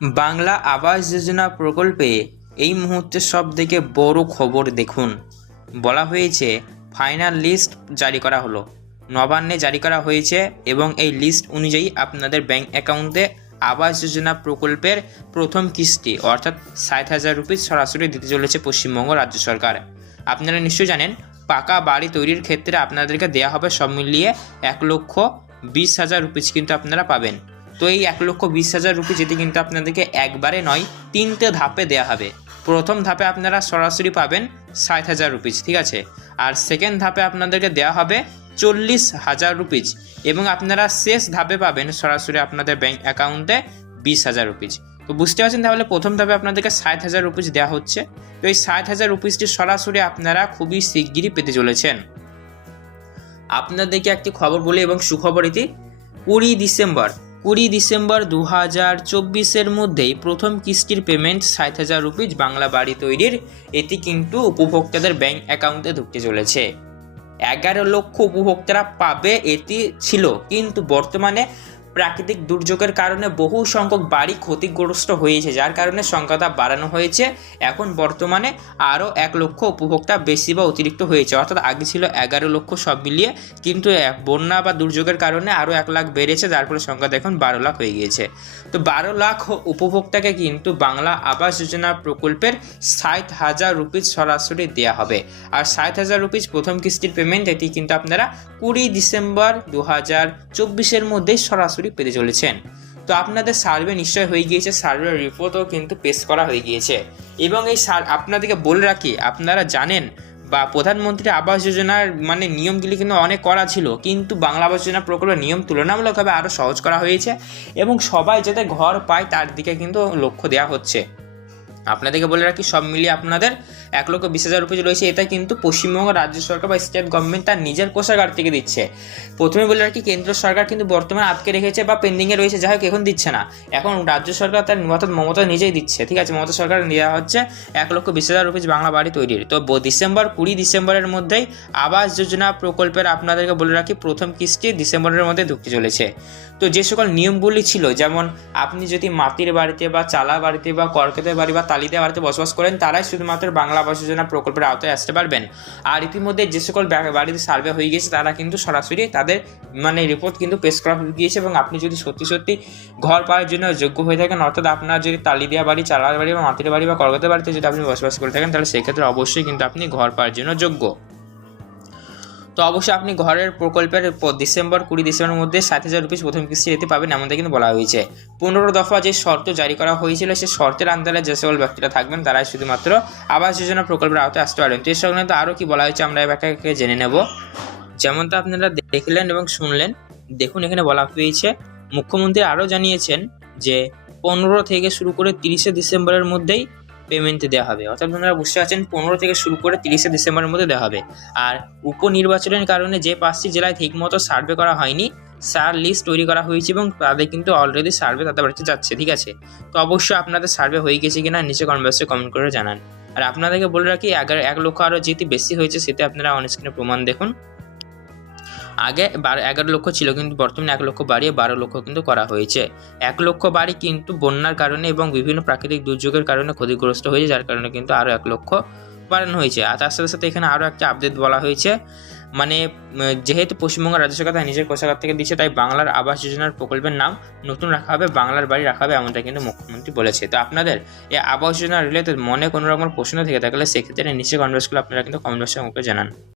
বাংলা আবাস যোজনা প্রকল্পে এই মুহূর্তে সব থেকে বড় খবর দেখুন। বলা হয়েছে ফাইনাল লিস্ট জারি করা হলো। নবান্নে জারি করা হয়েছে এবং এই লিস্ট অনুযায়ী আপনাদের ব্যাংক অ্যাকাউন্টে আবাস যোজনা প্রকল্পের প্রথম কিস্তি, অর্থাৎ ষাট হাজার রুপিস সরাসরি দিতে চলেছে পশ্চিমবঙ্গ রাজ্য সরকার। আপনারা নিশ্চয়ই জানেন, পাকা বাড়ি তৈরির ক্ষেত্রে আপনাদেরকে দেওয়া হবে সব মিলিয়ে এক লক্ষ বিশ হাজার রুপিস কিন্তু আপনারা পাবেন। তো এই এক লক্ষ বিশ হাজার রুপি যেটি কিন্তু আপনাদেরকে একবারে নয়, তিনটে ধাপে দেওয়া হবে। প্রথম ধাপে আপনারা সরাসরি পাবেন ষাট হাজার রুপিস ঠিক আছে? আর সেকেন্ড ধাপে আপনাদেরকে দেওয়া হবে চল্লিশ হাজার রুপিস এবং আপনারা শেষ ধাপে পাবেন সরাসরি আপনাদের ব্যাঙ্ক অ্যাকাউন্টে বিশ হাজার রুপিস তো বুঝতে পারছেন তাহলে প্রথম ধাপে আপনাদেরকে ষাট হাজার রুপিস দেওয়া হচ্ছে। তো এই ষাট হাজার রুপিসটি সরাসরি আপনারা খুবই শিগগিরই পেতে চলেছেন। আপনাদেরকে একটি খবর বলি এবং সুখবর এটি। কুড়ি ডিসেম্বর কুড়ি ডিসেম্বর দু হাজার চব্বিশের মধ্যেই প্রথম কিস্তির পেমেন্ট ষাট হাজার রুপিজ বাংলা বাড়ি তৈরির। এটি কিন্তু উপভোক্তাদের ব্যাংক অ্যাকাউন্টে ঢুকতে চলেছে। এগারো লক্ষ উপভোক্তারা পাবে এটি ছিল, কিন্তু বর্তমানে প্রাকৃতিক দুর্যোগের কারণে বহু সংখ্যক বাড়ি ক্ষতিগ্রস্ত হয়েছে, যার কারণে সংখ্যাটা বাড়ানো হয়েছে। এখন বর্তমানে আরও এক লক্ষ উপভোক্তা বেশি বা অতিরিক্ত হয়েছে, অর্থাৎ আগে ছিল এগারো লক্ষ সব মিলিয়ে, কিন্তু বন্যা বা দুর্যোগের কারণে আরও এক লাখ বেড়েছে, যার ফলে সংখ্যা এখন বারো লাখ হয়ে গিয়েছে। তো বারো লাখ উপভোক্তাকে কিন্তু বাংলা আবাস যোজনা প্রকল্পের ষাট হাজার রুপিস সরাসরি দেওয়া হবে। আর ষাট হাজার রুপিস প্রথম কিস্তির পেমেন্ট এটি কিন্তু আপনারা কুড়ি ডিসেম্বর দু হাজার চব্বিশের মধ্যেই সরাসরি পেতে চলেছেন। তো আপনাদের সার্ভে নিশ্চয় হয়ে গিয়েছে সার্ভের রিপোর্টও কিন্তু পেশ করা হয়ে গিয়েছে। এবং এই সার আপনাদেরকে বলে রাখি, আপনারা জানেন বা প্রধানমন্ত্রী আবাস যোজনার মানে নিয়মগুলি কিন্তু অনেক করা ছিল, কিন্তু বাংলা আবাস যোজনা প্রকল্পের নিয়ম তুলনামূলকভাবে আরও সহজ করা হয়েছে এবং সবাই যাতে ঘর পায় তার দিকে কিন্তু লক্ষ্য দেওয়া হচ্ছে। আপনাদেরকে বলে রাখি, সব মিলিয়ে আপনাদের এক লক্ষ বিশ হাজার রুপিস রয়েছে, এটা কিন্তু পশ্চিমবঙ্গ রাজ্য সরকার বা স্টেট গভর্নমেন্ট তার নিজের কোষাগার থেকে দিচ্ছে। প্রথমে বলে রাখি, কেন্দ্র সরকার কিন্তু বর্তমানে আটকে রেখেছে বা পেন্ডিংয়ে রয়েছে, যাই হোক, এখন দিচ্ছে না। এখন রাজ্য সরকার তার অর্থাৎ মমতা নিজেই দিচ্ছে, ঠিক আছে? মমতা সরকার দেওয়া হচ্ছে এক লক্ষ বিশ হাজার রুপিস বাংলা বাড়ি তৈরির। তো ডিসেম্বর, কুড়ি ডিসেম্বরের মধ্যেই আবাস যোজনা প্রকল্পের আপনাদেরকে বলে রাখি, প্রথম কিস্তি ডিসেম্বরের মধ্যে ঢুকতে চলেছে। তো যে সকল নিয়মগুলি ছিল, যেমন আপনি যদি মাটির বাড়িতে বা চালা বাড়িতে বা কর্কেতের বাড়ি বা তালিদা বাড়িতে বসবাস করেন, তারাই শুধুমাত্র বাংলা আবাস যোজনা প্রকল্পের আওতায় আসতে পারবেন। আর ইতিমধ্যে যে সকল বাড়িতে সার্ভে হয়ে গিয়েছে, তারা কিন্তু সরাসরি তাদের মানে রিপোর্ট কিন্তু পেশ করা হয়ে গিয়েছে এবং আপনি যদি সত্যি সত্যি ঘর পাওয়ার জন্য যোগ্য হয়ে থাকেন, অর্থাৎ আপনার যদি তালিদিয়া বাড়ি, চালার বাড়ি বা মাতির বাড়ি বা কলকাতার বাড়িতে যদি আপনি বসবাস করে থাকেন, তাহলে সেক্ষেত্রে অবশ্যই কিন্তু আপনি ঘর পাওয়ার জন্য যোগ্য। তো অবশ্যই আপনি ঘরের প্রকল্পের ডিসেম্বর কুড়ি ডিসেম্বরের মধ্যে সাত হাজার রুপিস প্রথম কিস্তি এতে পাবেন এমনটা কিন্তু বলা হয়েছে। পনেরো দফা যে শর্ত জারি করা হয়েছিল সেই শর্তের আন্দারে যে সকল ব্যক্তিরা থাকবেন, তারাই শুধুমাত্র আবাস যোজনা প্রকল্পের আওতায় আসতে পারবেন। তো এর সঙ্গে তো আরও কি বলা হয়েছে, আমরা একে জেনে নেব। যেমনটা আপনারা দেখলেন এবং শুনলেন, দেখুন এখানে বলা হয়েছে, মুখ্যমন্ত্রী আরও জানিয়েছেন যে পনেরো থেকে শুরু করে তিরিশে ডিসেম্বরের মধ্যেই পেমেন্ট দেওয়া হবে। অর্থাৎ আপনারা বুঝতে পারছেন, পনেরো থেকে শুরু করে তিরিশে ডিসেম্বরের মধ্যে দেওয়া হবে। আর উপনির্বাচনের কারণে যে পাঁচটি জেলায় ঠিকমতো সার্ভে করা হয়নি সার লিস্ট তৈরি করা হয়েছে এবং তাদের কিন্তু অলরেডি সার্ভে তাদের বাড়িতে যাচ্ছে, ঠিক আছে? তো অবশ্যই আপনাদের সার্ভে হয়ে গেছে কিনা নিচে কমেন্ট বক্সে কমেন্ট করে জানান। আর আপনাদেরকে বলে রাখি, এগারো এক লক্ষ আরও যেটি বেশি হয়েছে সেটা আপনারা অন স্ক্রিনে প্রমাণ দেখুন। আগে বারো, এগারো লক্ষ ছিল কিন্তু বর্তমানে এক লক্ষ বাড়িয়ে বারো লক্ষ কিন্তু করা হয়েছে। এক লক্ষ বাড়ি কিন্তু বন্যার কারণে এবং বিভিন্ন প্রাকৃতিক দুর্যোগের কারণে ক্ষতিগ্রস্ত হয়েছে, যার কারণে কিন্তু আরও এক লক্ষ বাড়ানো হয়েছে। আর তার সাথে সাথে এখানে আরও একটা আপডেট বলা হয়েছে মানে যেহেতু পশ্চিমবঙ্গ রাজ্য সরকার তার নিজের কোষাগার থেকে দিচ্ছে তাই বাংলার আবাস যোজনার প্রকল্পের নাম নতুন রাখা হবে, বাংলার বাড়ি রাখা হবে এমনটা কিন্তু মুখ্যমন্ত্রী বলেছে। তো আপনাদের এই আবাস যোজনা রিলেটেড মনে কোনো রকম প্রশ্ন থেকে থাকলে সেক্ষেত্রে নিচে কনভার্সগুলো আপনারা কিন্তু কমেন্ট বক্সে আমাকে জানান।